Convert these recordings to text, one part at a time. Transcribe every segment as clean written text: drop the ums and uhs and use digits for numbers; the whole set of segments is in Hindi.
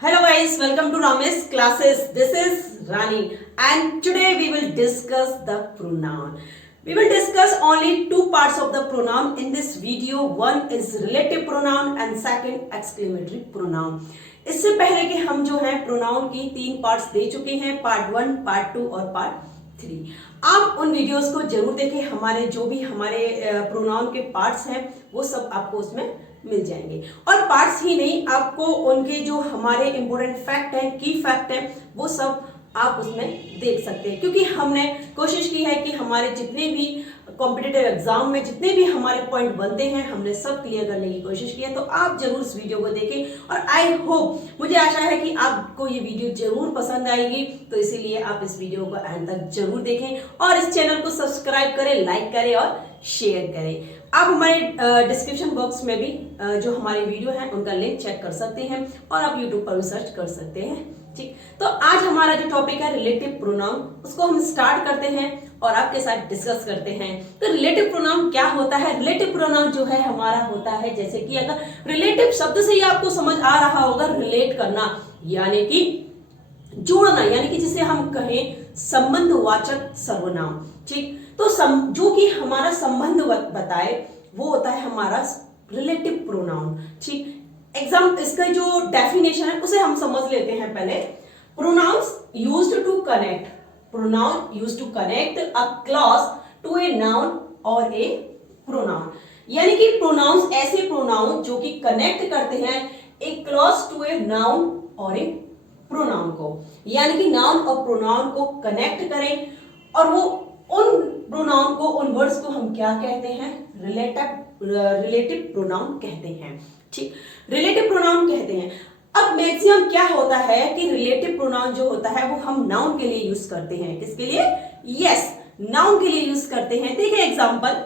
Hello guys, welcome to Ramesh classes. This is Rani and today we will discuss the pronoun. We will discuss only two parts of the pronoun in this video. One is relative pronoun and second exclamatory pronoun. इससे पहले कि हम जो है प्रोनाउन की तीन पार्ट्स दे चुके हैं, पार्ट 1, पार्ट 2 और पार्ट 3. आप उन वीडियोस को जरूर देखें. हमारे जो भी हमारे प्रोनाउन के पार्ट्स हैं वो सब आपको उसमें मिल जाएंगे. और पार्ट्स ही नहीं, आपको उनके जो हमारे इंपॉर्टेंट फैक्ट है, की फैक्ट है, वो सब आप उसमें देख सकते हैं. क्योंकि हमने कोशिश की है कि हमारे जितने भी कॉम्पिटिटिव एग्जाम में जितने भी हमारे पॉइंट बनते हैं हमने सब क्लियर करने की कोशिश की है. तो आप जरूर इस वीडियो को देखें और आई होप, मुझे आशा है कि आपको ये वीडियो जरूर पसंद आएगी. तो इसीलिए आप इस वीडियो को एंड तक जरूर देखें और इस चैनल को सब्सक्राइब करें, लाइक करें और शेयर करें. आप हमारे डिस्क्रिप्शन बॉक्स में भी जो हमारे वीडियो हैं उनका लिंक चेक कर सकते हैं और आप यूट्यूब पर भी सर्च कर सकते हैं. ठीक, तो आज हमारा जो टॉपिक है रिलेटिव प्रोनाउन, उसको हम स्टार्ट करते हैं और आपके साथ डिस्कस करते हैं. तो रिलेटिव प्रोनाउन क्या होता है? रिलेटिव प्रोनाउन जो है हमारा होता है, जैसे कि अगर रिलेटिव शब्द से ही आपको समझ आ रहा होगा, रिलेट करना यानी कि जोड़ना, यानी कि जिसे हम कहें संबंधवाचक सर्वनाम. ठीक, तो जो कि हमारा संबंध बताए वो होता है हमारा रिलेटिव प्रोनाउन. ठीक, इसका जो डेफिनेशन है उसे हम समझ लेते हैं पहले. Pronouns used to connect, pronoun used to connect a clause to a noun और ए प्रोनाउन. यानी कि प्रोनाउंस ऐसे प्रोनाउन जो कि कनेक्ट करते हैं एक क्लॉज टू ए नाउन और ए प्रोनाउन को, यानी कि नाउन और प्रोनाउन को कनेक्ट करें और वो उन प्रोनाउन को, उन वर्ड्स को हम क्या कहते हैं? रिलेटिव प्रोनाउन कहते हैं. ठीक, रिलेटिव प्रोनाउन कहते हैं. अब मैक्सिमम क्या होता है कि रिलेटिव प्रोनाउन जो होता है वो हम नाउन के लिए यूज करते हैं. किसके लिए? यस, नाउन के लिए यूज करते हैं. देखिए example,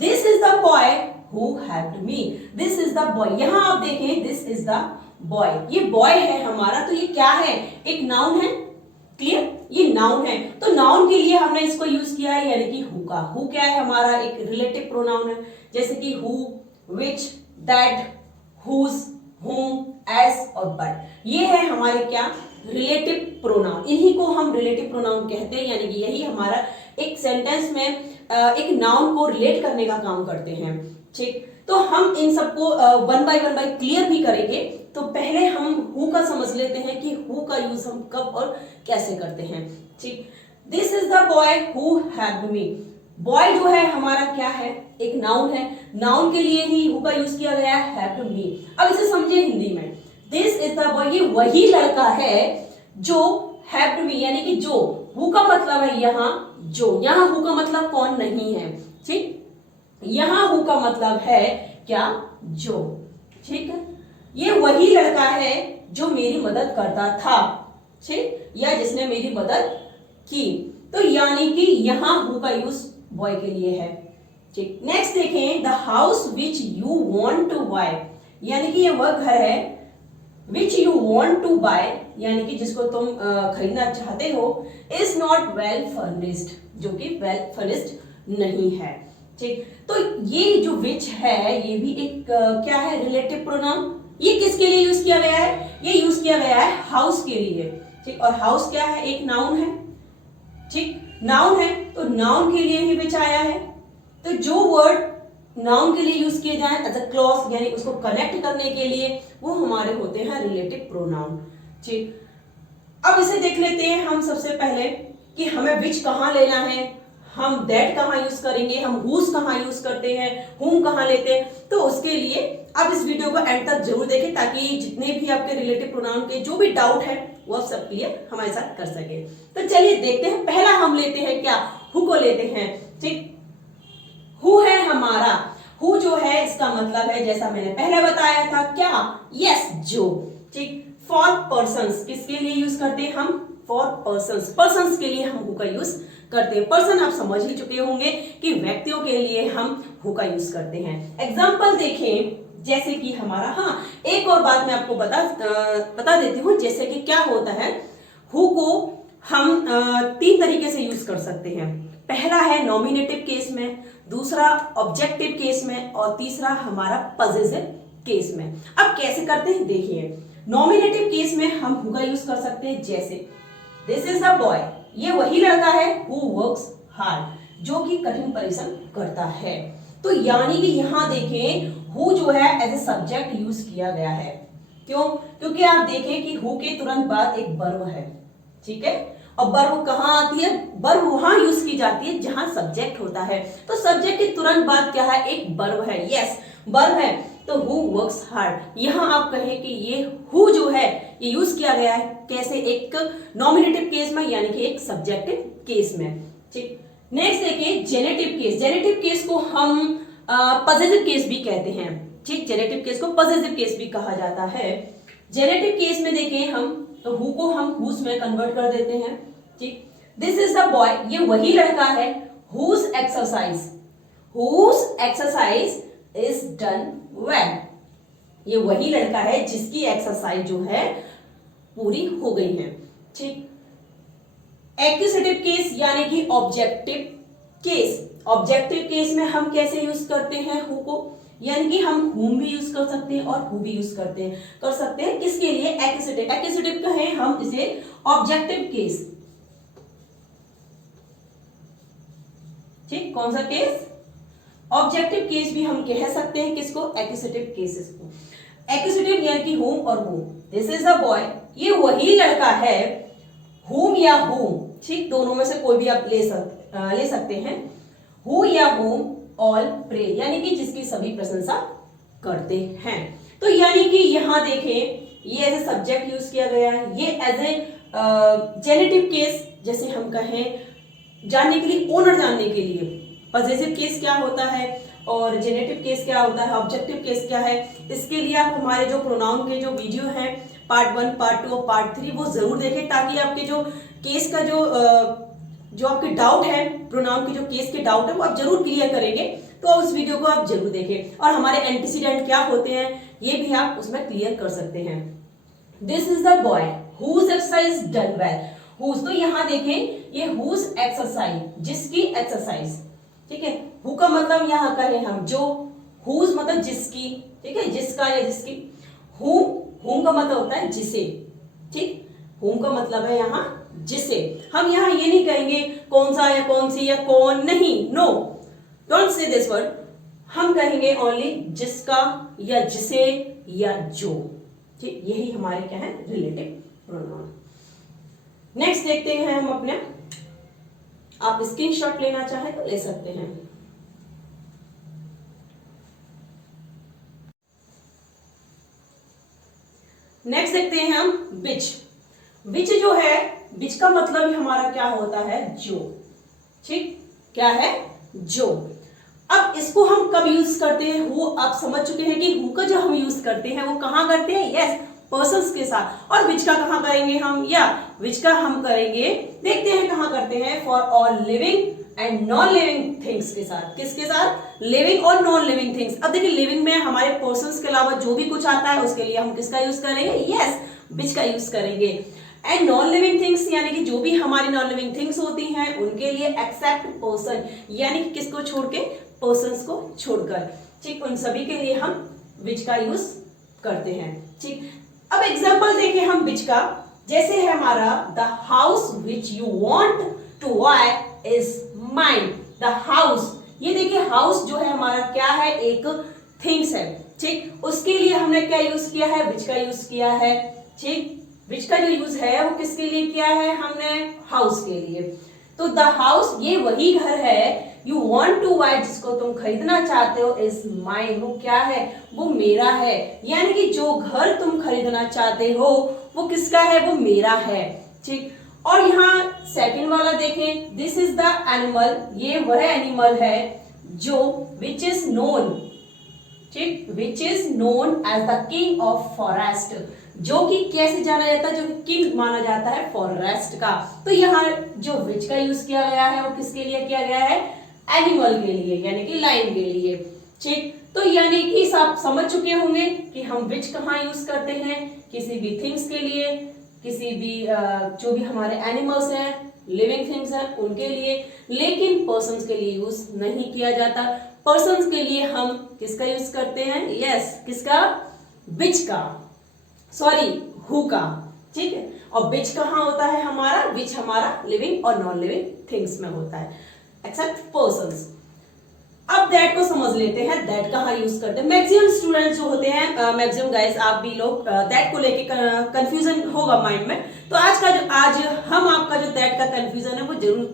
this is the boy who helped me. This is the boy, यहां आप देखें दिस इज द बॉय, ये बॉय है हमारा. तो ये क्या है? एक नाउन है. क्लियर, ये नाउन है. तो नाउन के लिए हमने इसको यूज किया है, यानी कि हु का. हु क्या है? हमारा एक रिलेटिव प्रोनाउन है. जैसे कि who, which, that, whose, whom, as और but, ये है हमारे क्या? Relative pronoun. इन्हीं को हम रिलेटिव प्रोनाउन कहते हैं. यानी कि यही हमारा एक सेंटेंस में एक नाउन को रिलेट करने का काम करते हैं. ठीक, तो हम इन सबको वन बाय क्लियर भी करेंगे. तो पहले हम हु का समझ लेते हैं कि हु का यूज हम कब और कैसे करते हैं. ठीक, this is the boy who helped me. Boy जो है हमारा क्या है? एक नाउन है. नाउन के लिए ही हु का यूज किया गया है, हेल्प्ड मी. अब इसे समझे हिंदी में. दिस इज द बॉय, ये वही लड़का है जो हेल्प्ड मी, यानी कि जो. हु का मतलब है यहाँ जो. यहाँ हु का मतलब कौन नहीं है. ठीक, यहां हु का मतलब है क्या? जो. ठीक है, ये वही लड़का है जो मेरी मदद करता था. ठीक, या जिसने मेरी मदद की. तो यानी कि यहां हु का यूज बॉय के लिए है. ठीक, नेक्स्ट देखें, the house which you want to buy, यानी कि ये वह घर है which you want to buy, यानी कि जिसको तुम खरीदना चाहते हो, इज नॉट वेल फर्निश्ड, जो कि वेल फर्निश्ड नहीं है. ठीक, तो ये जो विच है ये भी एक क्या है? Relative pronoun. ये किसके लिए यूज किया गया है? ये यूज किया गया है हाउस के लिए. ठीक, और हाउस क्या है? एक नाउन है. ठीक, नाउन है तो नाउन के लिए ही विच आया है. तो जो वर्ड नाउन के लिए यूज किए जाए एज अ क्लॉज, यानी उसको कनेक्ट करने के लिए, वो हमारे होते हैं रिलेटिव प्रोनाउन. ठीक, अब इसे देख लेते हैं हम सबसे पहले कि हमें विच कहां लेना है, हम दैट कहां यूज करेंगे, हम हुज कहां यूज करते हैं, हुम कहां लेते हैं. तो उसके लिए आप इस वीडियो को एंड तक जरूर देखें ताकि जितने भी आपके रिलेटिव प्रोनाउन के जो भी डाउट है वो आप सब क्लियर हमारे साथ कर सके. तो चलिए देखते हैं. पहला हम लेते हैं क्या? हु को लेते हैं. ठीक, हु है हमारा. हु जो है इसका मतलब है, जैसा मैंने पहले बताया था, क्या? यस, जो. ठीक, फॉर पर्सन्स किसके लिए यूज करते हैं हम? For persons. पर्सन्स के लिए हम हु का यूज करते हैं. पर्सन आप समझ ही चुके होंगे कि व्यक्तियों के लिए हम हु का यूज करते हैं. एग्जाम्पल देखें, जैसे कि हमारा, हाँ एक और बात मैं आपको बता देती हूँ. जैसे कि क्या होता है, हु को हम तीन तरीके से यूज कर सकते हैं. पहला है नॉमिनेटिव केस में, दूसरा ऑब्जेक्टिव केस में और तीसरा हमारा पजेसिव केस में. अब कैसे करते हैं देखिए. नॉमिनेटिव केस में हम हु का यूज कर सकते हैं, जैसे दिस इज द बॉय, ये वही लड़का है हु वर्क्स हार्ड, जो कि कठिन परिश्रम करता है। तो यानी कि यहाँ देखें हु जो है एज ए सब्जेक्ट यूज किया गया है। क्यों? क्योंकि आप देखें कि हु के तुरंत बाद एक वर्ब है, ठीक है, और वर्ब कहाँ आती है? वर्ब वहां यूज की जाती है जहां सब्जेक्ट होता है। तो सब्जेक्ट के तुरंत बाद क्या है? एक वर्ब है। यस, वर्ब है। तो हु वर्क्स हार्ड, यहां आप कहें कि ये हु जो है ये यूज किया गया है कैसे? एक नॉमिनेटिव केस में, यानी कि एक सब्जेक्टिव केस में। ठीक, नेक्स्ट देखिए जेनेटिव केस। जेनेटिव केस को हम पॉजिटिव केस भी कहते हैं। ठीक, जेनेटिव केस को पॉजिटिव केस भी कहा जाता है। जेनेटिव केस में देखें हम, तो हु को हम हुज में कन्वर्ट कर देते हैं। ठीक, दिस इज द बॉय, ये वही लड़का है whose exercise is done well, ये वही लड़का है जिसकी एक्सरसाइज जो है पूरी हो गई है। ठीक, एक्यूजेटिव केस यानी कि ऑब्जेक्टिव केस। ऑब्जेक्टिव केस में हम कैसे यूज करते हैं हु को? यानी कि हम हुम भी यूज कर सकते हैं और हु भी यूज कर सकते हैं किसके लिए? एक्यूजेटिव। एक्यूजेटिव कहें हम इसे ऑब्जेक्टिव केस। ठीक, कौन सा केस? ऑब्जेक्टिव केस भी हम कह सकते हैं किसको? एक्यूजेटिव केसेस को। एक्यूजेटिव यानी कि हुम और who. This is a boy, ये वही लड़का है हुम या हुम, ठीक, दोनों में से कोई भी आप ले सकते हैं। हु या हुम ऑल प्रे, यानी कि जिसकी सभी प्रशंसा करते हैं। तो यानी कि यहां देखें ये एज ए सब्जेक्ट यूज किया गया है। ये एज ए जेनेटिव केस, जैसे हम कहें जानने के लिए, ओनर जानने के लिए पॉजिटिव केस क्या होता है और जेनेटिव केस क्या होता है, ऑब्जेक्टिव केस क्या है, इसके लिए आप हमारे जो प्रोनाउन के जो वीडियो हैं पार्ट 1, पार्ट 2 और पार्ट 3 वो जरूर देखें, ताकि आपके जो केस का जो आपके डाउट है, प्रोनाउन के जो केस के डाउट है वो आप जरूर क्लियर करेंगे। तो उस वीडियो को आप जरूर देखें, और हमारे एंटीसीडेंट क्या होते हैं ये भी आप उसमें क्लियर कर सकते हैं। This is the boy whose exercise done well. Whose, तो यहां देखें ये हुज एक्सरसाइज, जिसकी एक्सरसाइज, ठीक है। हु का मतलब यहां कहें हम जो, हुज मतलब जिसकी, ठीक है, जिसका या जिसकी। हुम का मतलब होता है जिसे, ठीक, हुम का मतलब है यहाँ जिसे। हम यहाँ ये नहीं कहेंगे कौन सा या कौन सी या कौन, नहीं, no, don't say this word. हम कहेंगे ओनली जिसका या जिसे या जो, ठीक, यही हमारे क्या है? Relative pronoun. नेक्स्ट देखते हैं हम अपने, आप स्क्रीनशॉट लेना चाहें तो ले सकते हैं। नेक्स्ट देखते हैं हम विच। विच जो है, विच का मतलब ही हमारा क्या होता है? जो, ठीक, क्या है? जो। अब इसको हम कब यूज करते हैं? वो आप समझ चुके हैं कि हु का जो हम यूज करते हैं वो कहां करते हैं? यस, पर्सन्स के साथ। और विच का कहां करेंगे हम? या विच का हम करेंगे, देखते हैं कहां करते हैं, for all living and non living things के साथ। किसके साथ? लिविंग और नॉन लिविंग थिंग्स। अब देखिए लिविंग में हमारे पर्सन्स के अलावा जो भी कुछ आता है उसके लिए हम किसका यूज करेंगे? यस, विच का यूज करेंगे। एंड नॉन लिविंग थिंग्स यानी कि जो भी हमारी नॉन लिविंग थिंग्स होती हैं उनके लिए एक्सेप्ट पर्सन, यानी कि किसको छोड़ के? पर्सन्स को छोड़कर, ठीक, उन सभी के लिए हम विच का यूज करते हैं। ठीक, अब एग्जांपल देखें हम विच का, जैसे है हमारा the house which you want to buy is mine. The house, ये देखिए हाउस जो है हमारा क्या है? एक थिंग्स है, ठीक, उसके लिए हमने क्या यूज किया है? विच का यूज किया है। ठीक, विच का जो यूज है वो किसके लिए किया है? हमने हाउस के लिए। तो द हाउस, ये वही घर है, यू वॉन्ट टू बाय, जिसको तुम खरीदना चाहते हो, इज माइन, वो क्या है? वो मेरा है। यानी कि जो घर तुम खरीदना चाहते हो वो किसका है? वो मेरा है। ठीक, और यहाँ सेकंड वाला देखें, दिस इज द एनिमल, ये वह एनिमल है जो विच इज नोन, ठीक, which is known as the king of forest, जो कि कैसे जाना जाता है? जो किंग माना जाता है फॉरेस्ट का। तो यहाँ जो विच का यूज किया गया है वो किसके लिए किया गया है? एनिमल के लिए, यानी कि लाइन के लिए। ठीक, तो यानी कि आप समझ चुके होंगे कि हम विच कहाँ यूज करते हैं? किसी भी थिंग्स के लिए, किसी भी जो भी हमारे एनिमल्स हैं, लिविंग थिंग्स हैं, उनके लिए, लेकिन पर्सन्स के लिए यूज नहीं किया जाता। पर्सन्स के लिए हम किसका यूज करते हैं? यस, किसका? विच का। सॉरी हु का, ठीक है। और विच कहाँ होता है हमारा, विच हमारा लिविंग और नॉन लिविंग थिंग्स में होता है, एक्सेप्ट पर्सन्स। अब दैट को समझ लेते हैं, दैट कहाँ यूज करते हैं। मैक्सिमम स्टूडेंट्स जो होते हैं, मैक्सिमम गाइस आप भी लोग दैट को लेके कंफ्यूजन होगा माइंड में, तो आज हम आपका जो दैट का कंफ्यूजन है वो जरूर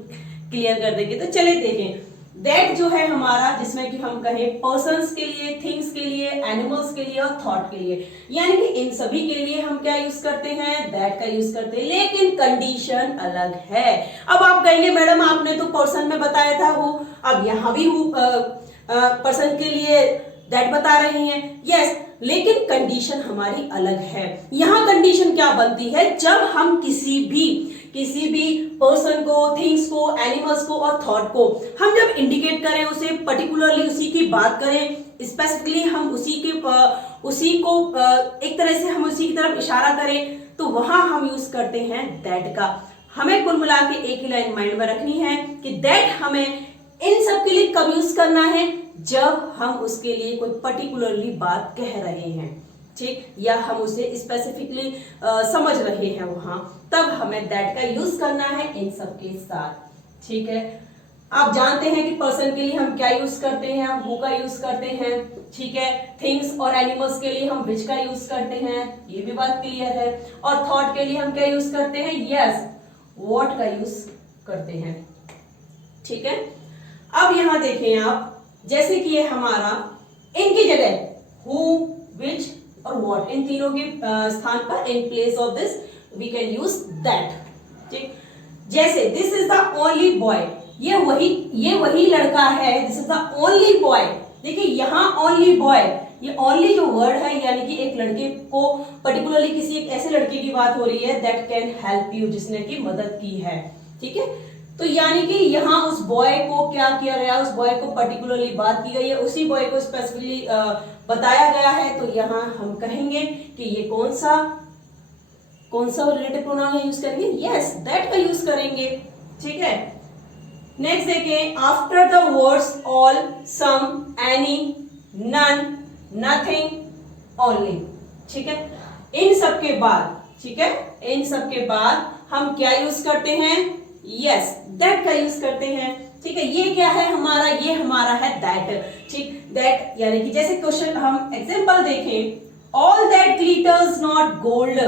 क्लियर कर देंगे। तो चलिए देखें, दैट जो है हमारा, जिसमें कि हम कहें पर्सन्स के लिए, थिंग्स के लिए, एनिमल्स के लिए और थॉट के लिए, यानी कि इन सभी के लिए हम क्या यूज करते हैं, दैट का यूज करते हैं, लेकिन कंडीशन अलग है। अब आप कहेंगे मैडम आपने तो पर्सन में बताया था हु, अब यहां भी हु पर्सन के लिए दैट बता रही हैं, यस, लेकिन कंडीशन हमारी अलग है। यहां कंडीशन क्या बनती है, जब हम किसी भी पर्सन को, थिंग्स को, एनिमल्स को और थॉट को हम जब इंडिकेट करें, उसे पर्टिकुलरली उसी की बात करें, स्पेसिफिकली हम उसी को एक तरह से हम उसी की तरफ इशारा करें, तो वहां हम यूज करते हैं दैट का। हमें कुल मिला के एक ही लाइन माइंड में रखनी है कि दैट हमें इन सब के लिए कब यूज करना है, जब हम उसके लिए कोई पर्टिकुलरली बात कह रहे हैं, ठीक, या हम उसे स्पेसिफिकली समझ रहे हैं वहां, तब हमें दैट का यूज करना है इन सब के साथ, ठीक है। आप जानते हैं कि पर्सन के लिए हम क्या यूज करते हैं, हम हु का यूज करते हैं, ठीक है। थिंग्स और एनिमल्स के लिए हम विच का यूज करते हैं, ये भी बात क्लियर है। और थॉट के लिए हम क्या यूज करते हैं, यस, व्हाट का यूज करते हैं, ठीक है। अब यहां देखें आप, जैसे कि ये हमारा इनकी जगह हु, विच और व्हाट, इन तीनों के स्थान पर, in place of this we can use that, ठीक। जैसे this is the only boy, ये वही लड़का है, this is the only boy. देखिए यहां ओनली बॉय, ये ओनली जो वर्ड है, यानी कि एक लड़के को पर्टिकुलरली किसी एक ऐसे लड़के की बात हो रही है दैट कैन हेल्प यू, जिसने की मदद की है, ठीक है। तो यानी कि यहाँ उस बॉय को क्या किया गया, उस बॉय को पर्टिकुलरली बात की गई है, उसी बॉय को स्पेसिफिकली बताया गया है, तो यहाँ हम कहेंगे कि ये कौन सा रिलेटिव प्रोनाउन यूज करेंगे, यस, दैट का यूज करेंगे, ठीक है। नेक्स्ट देखें, after the words all, some, any, none, nothing, only, ठीक है। इन सब के बाद, ठीक है, इन सब के बाद हम क्या यूज करते हैं, यस, दैट का यूज करते हैं, ठीक है। ये क्या है हमारा, ये हमारा है दैट, ठीक। दैट यानी कि जैसे क्वेश्चन हम एग्जांपल देखें, all that glitters not gold,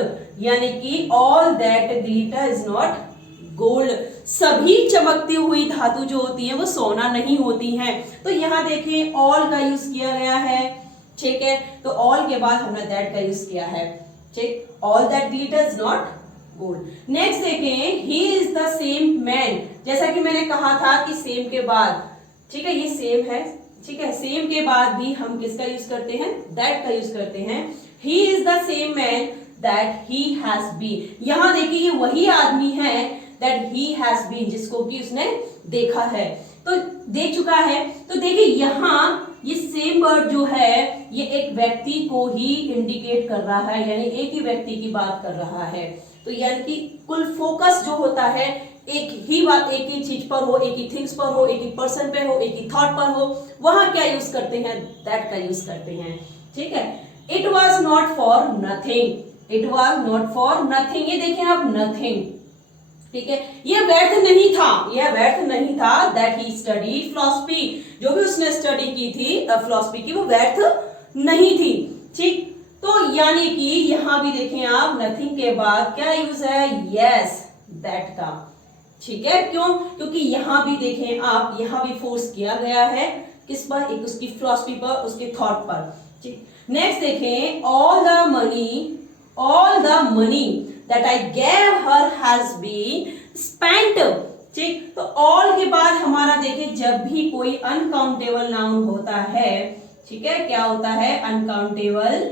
यानी कि all that glitter is not gold, सभी चमकती हुई धातु जो होती है वो सोना नहीं होती हैं। तो यहां देखें ऑल का यूज किया गया है, ठीक है, तो ऑल के बाद हमने दैट का यूज किया है, ठीक, all that glitters not gold. Next देखें, he is the same man, जैसा कि मैंने कहा था कि सेम के बाद, ठीक है, ये सेम है, ठीक है, सेम के बाद भी हम किसका यूज करते हैं, दैट का यूज करते हैं। He is the same man that he has been, यहां देखिए ये वही आदमी है दैट ही हैज बीन, जिसको कि उसने देखा है, तो देख चुका है। तो देखिए यहां ये सेम वर्ड जो है ये एक व्यक्ति को ही इंडिकेट कर रहा है, यानी एक ही व्यक्ति की बात कर रहा है। तो यानी कि कुल फोकस जो होता है एक ही बात, एक ही चीज पर हो, एक ही थिंग्स पर हो, एक ही पर्सन पे हो, एक ही थॉट पर हो, वहां क्या यूज करते हैं, दैट का यूज करते हैं, ठीक है। It was not for nothing, it was not for nothing, ये देखें आप, नथिंग, ठीक है, ये व्यर्थ नहीं था, यह व्यर्थ नहीं था, दैट ही स्टडी फिलॉसफी, जो भी उसने स्टडी की थी फिलॉसफी की, वो व्यर्थ नहीं थी, ठीक। तो यानी कि यहां भी देखें आप, नथिंग के बाद क्या यूज है, यस, दैट का, ठीक है। क्यों, क्योंकि यहां भी देखें आप, यहां भी फोर्स किया गया है किस पर, एक उसकी फिलॉसफी पर, उसके थॉट पर, ठीक। नेक्स्ट देखें, all the money that I gave her has been spent, ठीक। तो ऑल के बाद हमारा देखिए जब भी कोई अनकाउंटेबल नाउन होता है, ठीक है, क्या होता है, अनकाउंटेबल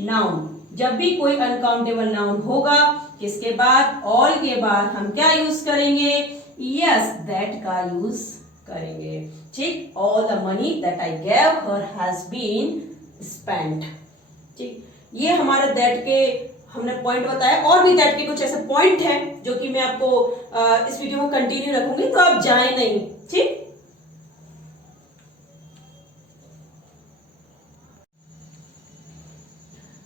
नाउन, जब भी कोई अनकाउंटेबल नाउन होगा, किसके बाद, ऑल के बाद हम क्या यूज करेंगे, यस, दैट का यूज करेंगे, ठीक। All the money that I gave her has been spent, ठीक। ये हमारा दैट के हमने पॉइंट बताया, और भी दैट के कुछ ऐसे पॉइंट हैं जो कि मैं आपको इस वीडियो में कंटिन्यू रखूंगी, तो आप जाए नहीं, ठीक।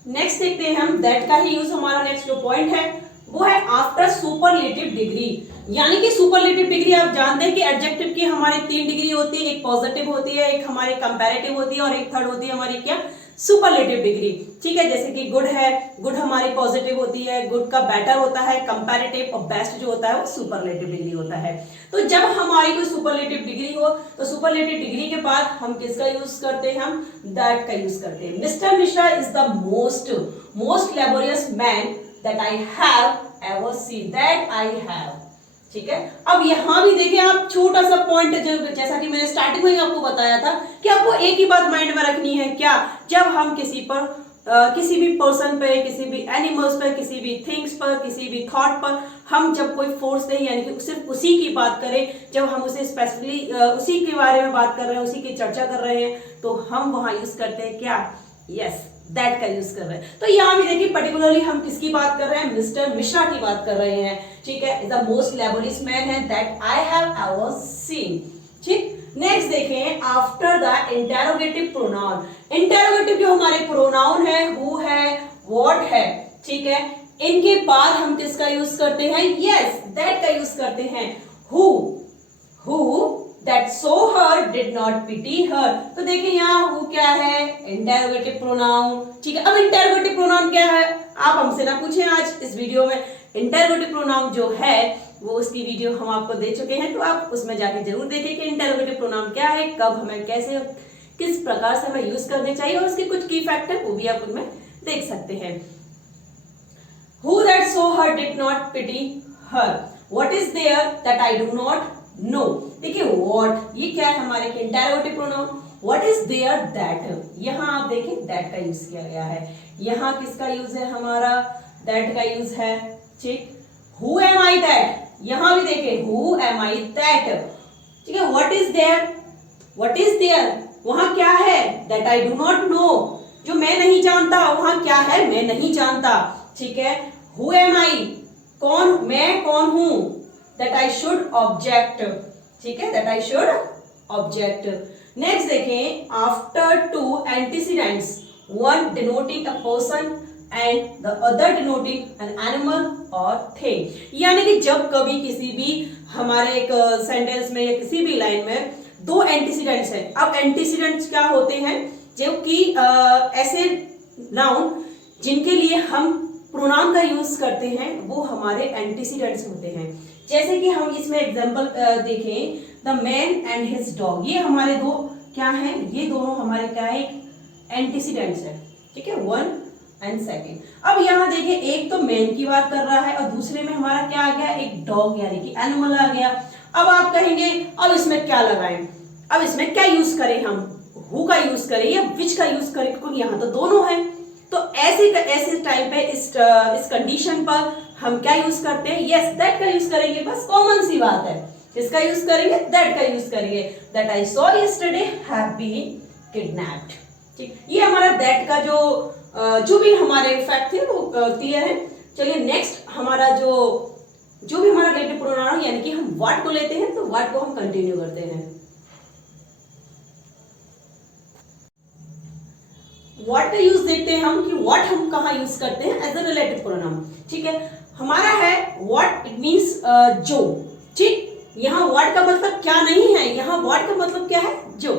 नेक्स्ट देखते हैं हम दैट का ही यूज। हमारा नेक्स्ट जो पॉइंट है वो है आफ्टर सुपरलेटिव डिग्री। यानी कि सुपरलेटिव डिग्री आप जानते हैं कि एडजेक्टिव की हमारी 3 डिग्री होती है, एक पॉजिटिव होती है, एक हमारी कंपैरेटिव होती है और एक थर्ड होती है हमारी क्या, सुपरलेटिव डिग्री। ठीक है, जैसे कि गुड है, गुड हमारी पॉजिटिव होती है, गुड का बेटर होता है कंपैरेटिव, और बेस्ट जो होता है वो सुपरलेटिव डिग्री होता है। तो जब हमारी कोई सुपरलेटिव डिग्री हो तो सुपरलेटिव डिग्री के बाद हम किसका यूज करते हैं, हम दैट का यूज करते हैं। Mister Mishra is the most laborious man that I have ever seen, that I have. ठीक है, अब यहां भी देखिए आप, छोटा सा पॉइंट जो जैसा कि मैंने स्टार्टिंग में ही आपको बताया था कि आपको एक ही बात माइंड में रखनी है, क्या, जब हम किसी पर किसी भी पर्सन पे, किसी भी एनिमल्स पे, किसी भी थिंग्स पर, किसी भी थॉट पर हम जब कोई फोर्स दें, यानी कि सिर्फ उसी की बात करें, जब हम उसे स्पेसिफिकली उसी के बारे में बात कर रहे हैं, उसी की चर्चा कर रहे हैं, तो हम वहां यूज करते हैं क्या, यस, दैट का यूज कर रहे हैं। तो यहाँ भी देखिए पर्टिकुलरली हम किसकी बात कर रहे हैं, मिस्टर मिश्रा की बात कर रहे हैं। ठीक है, द मोस्ट लेबोरियस मैन है that I have ever seen. ठीक, नेक्स्ट देखें after the interrogative pronoun. Interrogative जो हमारे प्रोनाउन है, हु है, व्हाट है, ठीक है, इनके बाद हम किसका यूज करते हैं, यस, दैट का यूज करते हैं। Who that saw her did not pity her। तो देखिए यहाँ who क्या है, इंटेरोगेटिव प्रोनाउन। ठीक है, अब इंटेरोगेटिव प्रोनाउन क्या है आप हमसे ना पूछें आज इस वीडियो में। इंटेरोगेटिव प्रोनाउन जो है वो उसकी वीडियो हम आपको दे चुके हैं, तो आप उसमें जाके जरूर देखें कि इंटेरोगेटिव प्रोनाउन क्या है, कब हमें कैसे किस प्रकार से हमें यूज करने चाहिए, और उसके कुछ की फैक्ट है वो भी आप उनमें देख सकते हैं। Who that saw her did not pity her, what is there that I do not know. देखिए what, ये क्या है हमारे interrogative pronoun, what is there that, यहां आप देखिए दैट का यूज किया गया है। यहां किसका यूज है, हमारा दैट का यूज है। ठीक, हु एम आई दैट, यहां भी देखिए हु एम आई दैट। ठीक है, व्हाट इज देयर, वहां क्या है, that I do not know, जो मैं नहीं जानता, वहां क्या है, मैं नहीं जानता। ठीक है, हु एम आई, कौन, मैं कौन हूं, that I should object। ठीक है, that I should object। Next देखें after two antecedents, one denoting a person and the other denoting an animal or thing। यानी कि जब कभी किसी भी हमारे एक सेंटेंस में या किसी भी लाइन में दो एंटीसीडेंट्स हैं। अब एंटीसीडेंट्स क्या होते हैं, जो कि ऐसे नाउन जिनके लिए हम प्रोनाउन का यूज करते हैं वो हमारे एंटीसीडेंट्स होते हैं। जैसे कि हम इसमें एग्जांपल देखें, the man and his dog, ये हमारे दो क्या हैं, ये दोनों हमारे क्या है, एंटीसीडेंट्स है। ठीक है, 1 एंड 2। अब यहाँ देखिए एक तो मैन की बात कर रहा है और दूसरे में हमारा क्या आ गया, एक डॉग यानी कि एनिमल आ गया। अब आप कहेंगे अब इसमें क्या लगाएं, अब इसमें क्या यूज करें, हम हु का यूज करें या विच का यूज करें, क्योंकि यहाँ तो दोनों है। तो ऐसे टाइम पे इस कंडीशन पर हम क्या यूज करते हैं, यस, दैट का यूज करेंगे। बस कॉमन सी बात है, इसका यूज करेंगे, दैट का यूज करेंगे। That I saw yesterday have been kidnapped. ठीक, ये हमारा दैट का जो भी हमारे फैक्ट थे वो क्लियर है। चलिए नेक्स्ट हमारा जो भी हमारा रिलेटिव प्रोनाउन यानी कि हम व्हाट को लेते हैं, तो व्हाट को हम कंटिन्यू करते हैं। व्हाट का यूज देखते हैं हम कि व्हाट हम कहाँ यूज करते हैं एज अ रिलेटिव प्रोनाउन। ठीक है, हमारा है व्हाट, इट मींस जो। ठीक, यहाँ व्हाट का मतलब क्या नहीं है, यहाँ व्हाट का मतलब क्या है, जो।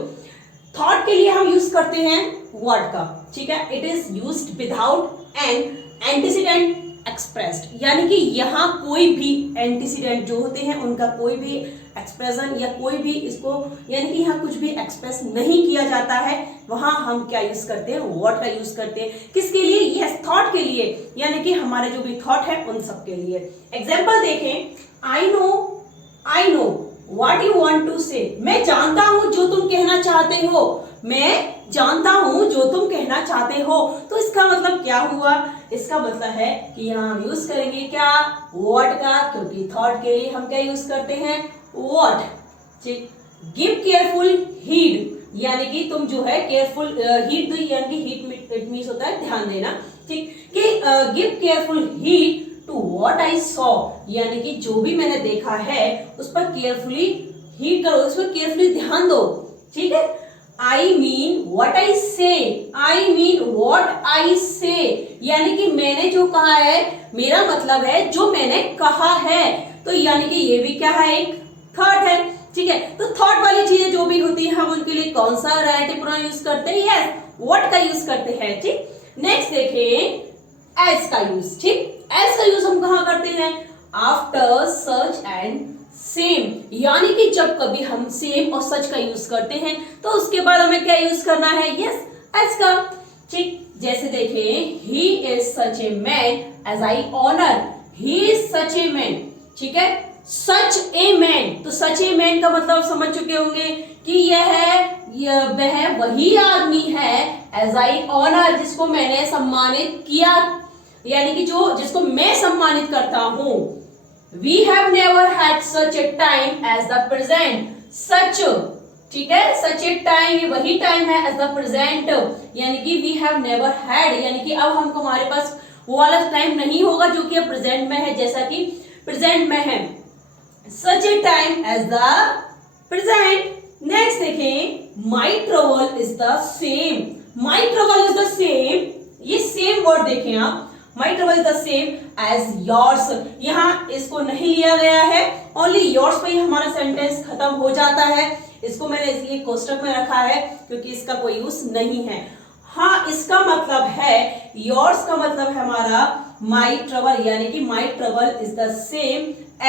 थॉट के लिए हम यूज करते हैं व्हाट का। ठीक है, it is used without an antecedent expressed, यानी कि यहाँ कोई भी एंटीसीडेंट जो होते हैं उनका कोई भी एक्सप्रेशन या कोई भी इसको यानी कि यहाँ कुछ भी एक्सप्रेस नहीं किया जाता है, वहां हम क्या यूज करते हैं, व्हाट का यूज करते हैं। किसके लिए, यस, थॉट के लिए, यानी कि हमारे जो भी थॉट है उन सब के लिए। एग्जाम्पल देखें, I know what you want to say, मैं जानता हूं जो तुम कहना चाहते हो, मैं जानता हूं जो तुम कहना चाहते हो। तो इसका मतलब क्या हुआ, इसका मतलब है कि यहाँ हम यूज करेंगे क्या, व्हाट का, क्योंकि थॉट के लिए हम क्या यूज करते हैं, व्हाट। ठीक, गिव केयरफुल हीड, यानी कि तुम जो है केयरफुल हीड, यानी कि हीड इट मींस होता है ध्यान देना। ठीक, कि give careful heed to what I saw, यानी कि जो भी मैंने देखा है उस पर केयरफुली हीड करो, उस पर केयरफुली ध्यान दो। ठीक है, आई मीन वॉट आई से, आई मीन वॉट आई से, यानी कि मैंने जो कहा है मेरा मतलब है जो मैंने कहा है। तो यानी कि ये भी क्या है, एक थॉट है। ठीक है, तो थॉट वाली चीजें जो भी होती है हम उनके लिए कौन सा रिलेटिव प्रोनाउन यूज करते हैं, यस व्हाट का यूज करते हैं। ठीक, नेक्स्ट देखें एज का यूज। ठीक, एज का यूज हम कहां करते हैं, आफ्टर सच एंड सेम, यानी कि जब कभी हम सेम और सच का यूज करते हैं तो उसके बाद हमें क्या यूज करना है, यस एज का। ठीक, जैसे देखें he is such a man as I honour, he is such a man. ठीक है, सच ए मैन, तो सच ए मैन का मतलब समझ चुके होंगे कि वह वही आदमी है एज आई ऑनर, जिसको मैंने सम्मानित किया, यानी कि जो जिसको मैं सम्मानित करता हूं। We have never had such a time as the present. Such, ठीक है, such a time ये वही टाइम है as the present, यानी कि we have never had, यानी कि अब हमको हमारे पास वो वाला टाइम नहीं होगा जो कि अब प्रेजेंट में है, जैसा कि प्रेजेंट में है। Such a time as the present. Next देखें my trouble is the same. My trouble is the same, ये सेम वर्ड देखें आप, My trouble is the same as yours. यहाँ इसको नहीं लिया गया है, ओनली yours पे ही हमारा सेंटेंस खत्म हो जाता है। इसको मैंने इसलिए कोष्टक में रखा है क्योंकि इसका कोई यूज नहीं है। हाँ, इसका मतलब है yours का मतलब है हमारा my trouble, यानी कि my trouble is the same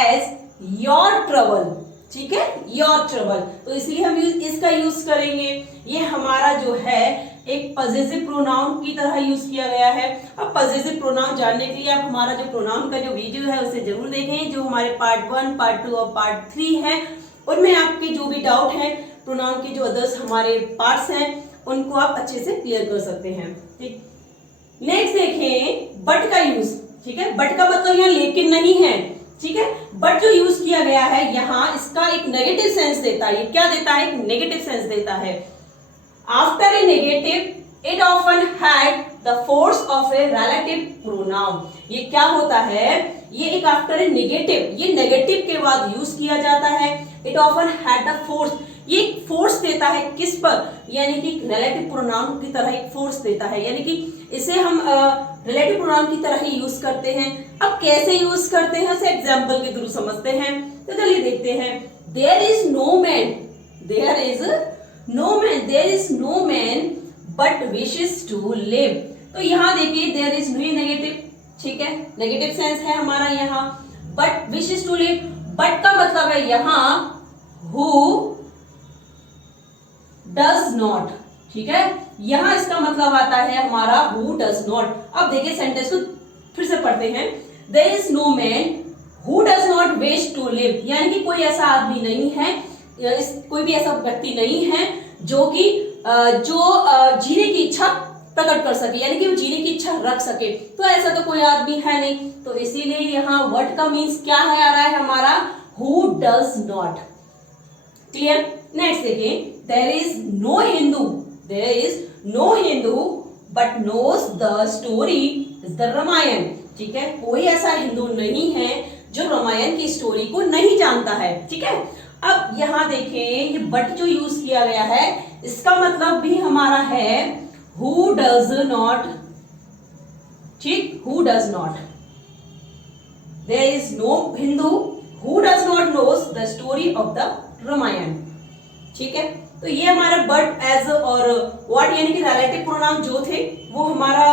as your trouble। ठीक है, your trouble, तो इसलिए हम इसका यूज करेंगे। ये हमारा जो है एक पजेसिव प्रोनाउन की तरह यूज किया गया है। अब पजेसिव प्रोनाउन जानने के लिए आप हमारा जो प्रोनाउन का जो वीडियो है उसे जरूर देखें, जो हमारे पार्ट 1, पार्ट 2 और पार्ट 3 है। उनमें आपके जो भी डाउट है प्रोनाउन के जो अदर्स हमारे पार्ट्स हैं उनको आप अच्छे से क्लियर कर सकते हैं। ठीक, नेक्स्ट देखें बट का यूज। ठीक है, बट का मतलब यहाँ लेकिन नहीं है। ठीक है, बट जो यूज किया गया है यहाँ इसका एक नेगेटिव सेंस देता है। ये क्या देता है, एक नेगेटिव सेंस देता है। After a negative, it often had the force of a relative pronoun. ये क्या होता है, ये एक आफ्टर ए नेगेटिव, ये नेगेटिव के बाद यूज किया जाता है। It often had the force, ये फोर्स देता है किस पर, यानी कि रिलेटिव प्रोनाउन की तरह एक फोर्स देता है, यानी कि इसे हम रिलेटिव प्रोनाउन की तरह ही यूज करते हैं। अब कैसे यूज करते हैं उसे एग्जाम्पल के थ्रू समझते हैं, तो चलिए देखते हैं। There is no man, there is no man, there is no man but wishes to live। तो यहाँ देखिए there is no नेगेटिव, ठीक है, नेगेटिव सेंस है हमारा यहाँ, but wishes to live, but का मतलब है यहाँ who does not। ठीक है, यहाँ इसका मतलब आता है हमारा who does not। अब देखिए सेंटेंस को फिर से पढ़ते हैं। there is no man who does not wish to live, यानी कि कोई ऐसा आदमी नहीं है, कोई भी ऐसा व्यक्ति नहीं है जो कि जीने की इच्छा प्रकट कर सके, यानी कि वो जीने की इच्छा रख सके। तो ऐसा तो कोई आदमी है नहीं, तो इसीलिए यहाँ वर्ड का मीन्स क्या है आ रहा है हमारा who does not। Clear, next देखिए। there is no Hindu, there is no Hindu but knows the story is the Ramayana. ठीक है, कोई ऐसा हिंदू नहीं है जो रामायण की स्टोरी को नहीं जानता है। ठीक है, अब यहाँ देखें ये बट जो यूज किया गया है इसका मतलब भी हमारा है who does not। ठीक, who does not, there is no Hindu who does not knows the story of the Ramayana. ठीक है, तो ये हमारा बट एज और व्हाट यानी कि रिलेटिव प्रोनाउन जो थे वो हमारा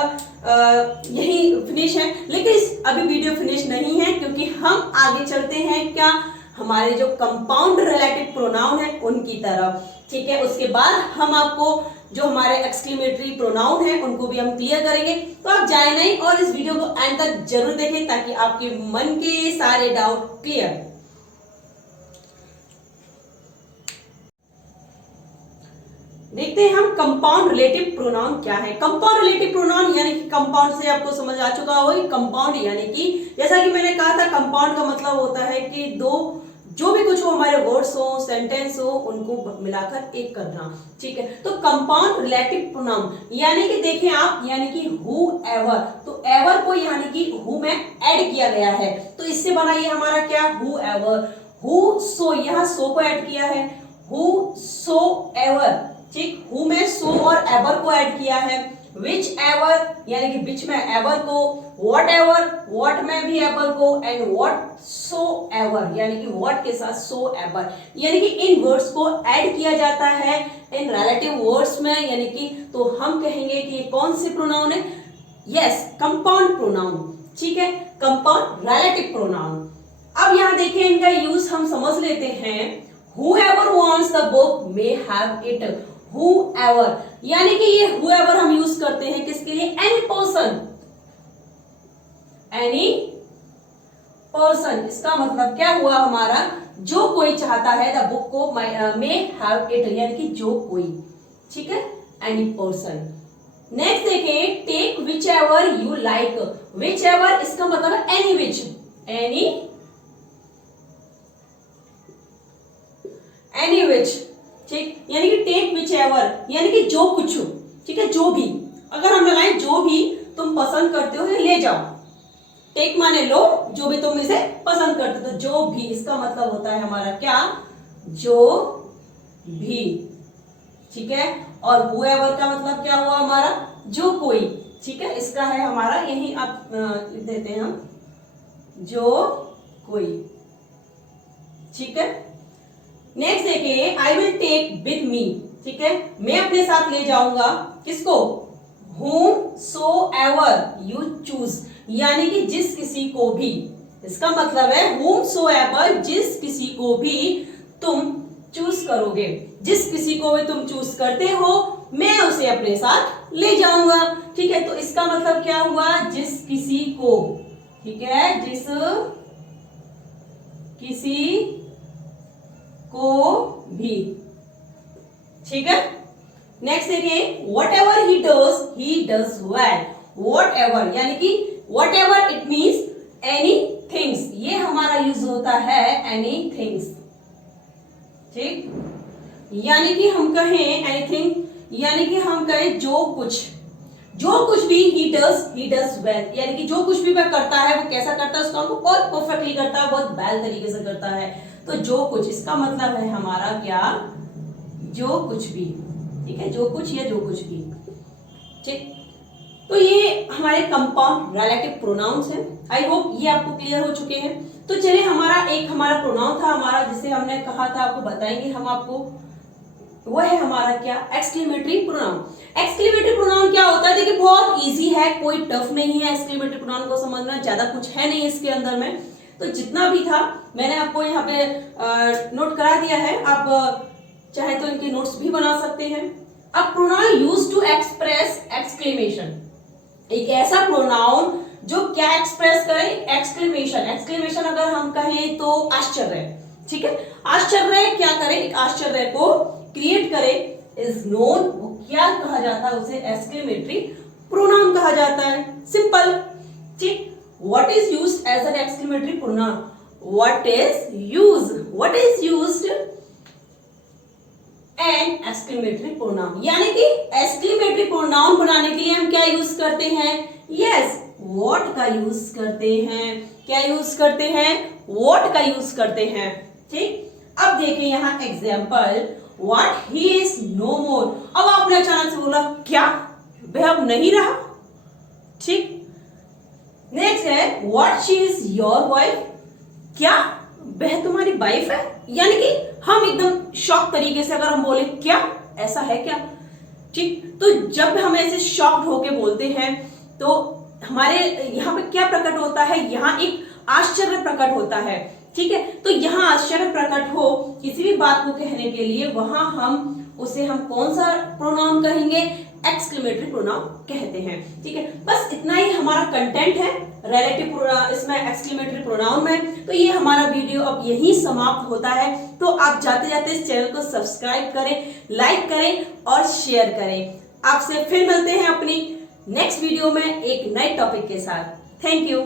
यही फिनिश है। लेकिन अभी वीडियो फिनिश नहीं है क्योंकि हम आगे चलते हैं क्या, हमारे जो कंपाउंड रिलेटिव प्रोनाउन है उनकी तरफ। ठीक है, उसके बाद हम आपको जो हमारे एक्सक्लेमेटरी प्रोनाउन है उनको भी हम क्लियर करेंगे। तो आप जाए नहीं और इस वीडियो को एंड तक जरूर देखें ताकि आपके मन के सारे डाउट क्लियर। देखते हैं हम कंपाउंड रिलेटिव प्रोनाउन क्या है। कंपाउंड रिलेटिव प्रोनाउन यानी कि कंपाउंड से आपको समझ आ चुका होगा। कंपाउंड यानी कि जैसा कि मैंने कहा था कंपाउंड का मतलब होता है कि दो जो भी कुछ हो हमारे वर्ड्स हो सेंटेंस हो उनको मिलाकर एक करना। ठीक है, तो कंपाउंड रिलेटिव प्रोनाउन यानी कि देखें आप, यानी कि हु एवर, तो एवर को यानी कि हु में ऐड किया गया है, तो इससे बना ये हमारा क्या हु एवर। हु सो, यहाँ सो को ऐड किया है, हु सो एवर। ठीक, हु में सो और एवर को ऐड किया है, विच एवर यानी कि बीच में एवर को, वॉट एवर वॉट में भी एवर को, एंड वॉट सो एवर यानी कि वॉट के साथ सो एवर, यानी कि इन वर्ड्स को ऐड किया जाता है इन रिलेटिव वर्ड्स में, यानी कि तो हम कहेंगे कि ये कौन से प्रोनाउन है, यस कंपाउंड प्रोनाउन, ठीक है, कंपाउंड रिलेटिव प्रोनाउन। अब यहां देखिए इनका यूज हम समझ लेते हैं। whoever wants the book may have it, whoever यानी कि ये whoever हम यूज करते हैं किसके लिए, any person, any person, इसका मतलब क्या हुआ हमारा, जो कोई चाहता है द बुक को, may have it यानी कि जो कोई, ठीक है, any person। नेक्स्ट देखें, take whichever you like, whichever इसका मतलब है एनी विच, एनी विच, ठीक, यानी कि टेक विच एवर यानी कि जो कुछ, ठीक है, जो भी, अगर हम लगाएं जो भी तुम पसंद करते हो ले जाओ, टेक माने लो, जो भी तुम इसे पसंद करते हो, तो जो भी इसका मतलब होता है हमारा क्या, जो भी, ठीक है, और whoever का मतलब क्या हुआ हमारा, जो कोई, ठीक है, इसका है हमारा यही आप लिख देते हैं हम, जो कोई, ठीक है। नेक्स्ट देखिए, I will take with me, ठीक है, मैं अपने साथ ले जाऊंगा, किसको, whomsoever you choose यानी कि जिस किसी को भी, इसका मतलब है whomsoever जिस किसी को भी तुम चूज करोगे, जिस किसी को भी तुम चूज करते हो मैं उसे अपने साथ ले जाऊंगा, ठीक है, तो इसका मतलब क्या हुआ, जिस किसी को, ठीक है, जिस किसी को भी, ठीक है। नेक्स्ट देखिए, what ever he does well, what ever यानी कि what ever it means any things, ये हमारा यूज होता है एनी थिंग्स, ठीक, यानी कि हम कहें एनीथिंग यानी कि हम कहें जो कुछ भी ही डज वेल यानी कि जो कुछ भी वह करता है वो कैसा करता है, उसका हमको बहुत परफेक्टली करता है, बहुत वेल तरीके से करता है, तो जो कुछ इसका मतलब है हमारा क्या, जो कुछ भी, ठीक है, जो कुछ या जो कुछ भी, ठीक, तो ये हमारे कंपाउंड रिलेटिव प्रोनाउंस हैं। आई होप ये आपको क्लियर हो चुके हैं। तो चलिए हमारा प्रोनाउन था हमारा, जिसे हमने कहा था आपको बताएंगे हम आपको, वह है हमारा क्या, एक्सक्लेमेटरी प्रोनाउन। एक्सक्लेमेटरी प्रोनाउन क्या होता है, देखिए बहुत इजी है, कोई टफ नहीं है एक्सक्लेमेटरी प्रोनाउन को समझना, ज्यादा कुछ है नहीं इसके अंदर में, तो जितना भी था मैंने आपको यहाँ पे नोट करा दिया है, आप चाहे तो इनके नोट्स भी बना सकते हैं। अब pronoun used to express exclamation, एक ऐसा प्रोनाउन जो क्या एक्सप्रेस करे, एक्सक्लेमेशन अगर हम कहें तो आश्चर्य, ठीक है, आश्चर्य क्या करे, एक आश्चर्य को क्रिएट करे, इज नोन, वो क्या कहा जाता है, उसे एक्सक्लेमेटरी प्रोनाउन कहा जाता है, सिंपल, ठीक। What is used as an exclamatory pronoun, what is used an exclamatory pronoun, यानी कि एक्सक्लेमेटरी प्रोनाउन बनाने के लिए हम क्या यूज करते हैं, यस व्हाट का यूज करते हैं, क्या यूज करते हैं, व्हाट का यूज करते हैं, ठीक। अब देखिए यहाँ example, what he is no more, अब आपने अचानक से बोला क्या वह अब नहीं रहा, ठीक। नेक्स्ट है what she is your wife, क्या वह तुम्हारी वाइफ है, यानी कि हम एकदम शॉक तरीके से अगर हम बोले क्या ऐसा है क्या, ठीक, तो जब हम ऐसे शॉक्ड होके बोलते हैं तो हमारे यहाँ पे क्या प्रकट होता है, यहाँ एक आश्चर्य प्रकट होता है, ठीक है, तो यहाँ आश्चर्य प्रकट हो किसी भी बात को कहने के लिए, वहां हम कौन सा प्रोनाउन कहेंगे, एक्सक्लेमेटरी प्रोनाउन कहते हैं, ठीक है। बस इतना ही हमारा कंटेंट है रिलेटिव इसमें एक्सक्लेमेटरी प्रोनाउन में। तो ये हमारा वीडियो अब यहीं समाप्त होता है, तो आप जाते जाते इस चैनल को सब्सक्राइब करें, लाइक करें और शेयर करें। आपसे फिर मिलते हैं अपनी नेक्स्ट वीडियो में एक नए टॉपिक के साथ। Thank you.